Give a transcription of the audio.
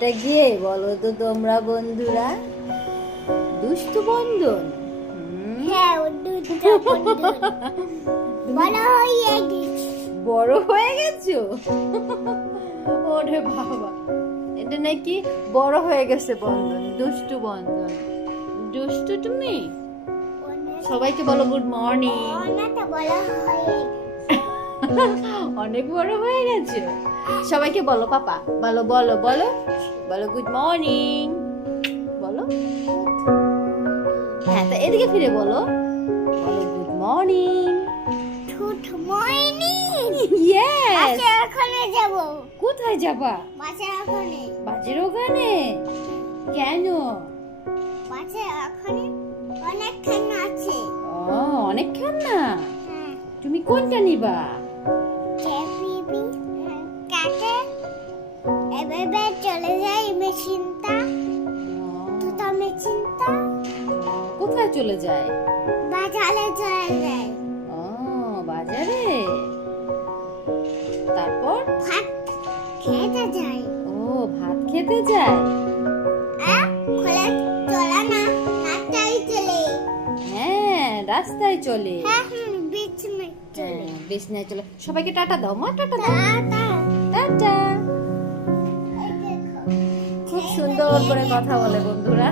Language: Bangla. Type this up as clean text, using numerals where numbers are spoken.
এটা গিয়ে বলো তো তোমরা বন্ধুরা, দুষ্টু বন্ধন। হ্যাঁ, ও দুটো বন্ধু বড় হয়ে গেছে। বড় হয়ে গেছো? ওরে বাবা, এটা নাকি বড় হয়ে গেছে বন্ধন, দুষ্টু বন্ধন। দুষ্টু তুমি? সবাইকে বলো গুড মর্নিং। অনেকটা বড় হয়ে গেছে। অনেক বড় হয়ে গেছে। সবাইকে বলো পাপা, বলো বলো বলো বলো গুড মর্নিং বলো। হ্যাঁ, তো এদিকে ফিরে বলো, বলো good morning. Good morning. Yes. আচ্ছা, ওখানে যাব। কোথায় যাবা? বাচ্চার ওখানে। বাজের ওখানে? কেন? বাচ্চার ওখানে অনেক খেলনা আছে। ও, অনেক খেলনা। হ্যাঁ, তুমি কোনটা নিবা? কেপিপি কাকে এভাবে চলে যায় মেশিনটা। দুটো মেশিনটা কোথায় চলে যায়? বাজারে চলে যায়। ও, বাজারে। তারপর? ভাত খেতে যায়। ও, ভাত খেতে যায়। খোলা চলে না, রাস্তায় চলে। হ্যাঁ, রাস্তায় চলে। হ্যাঁ, বিছনে চলে। বিছনায় চলে। সবাইকে টাটা দাও মা, টাটা দাও। টাটা। টাটা। এই দেখো, খুব সুন্দর করে কথা বলে বন্ধুরা।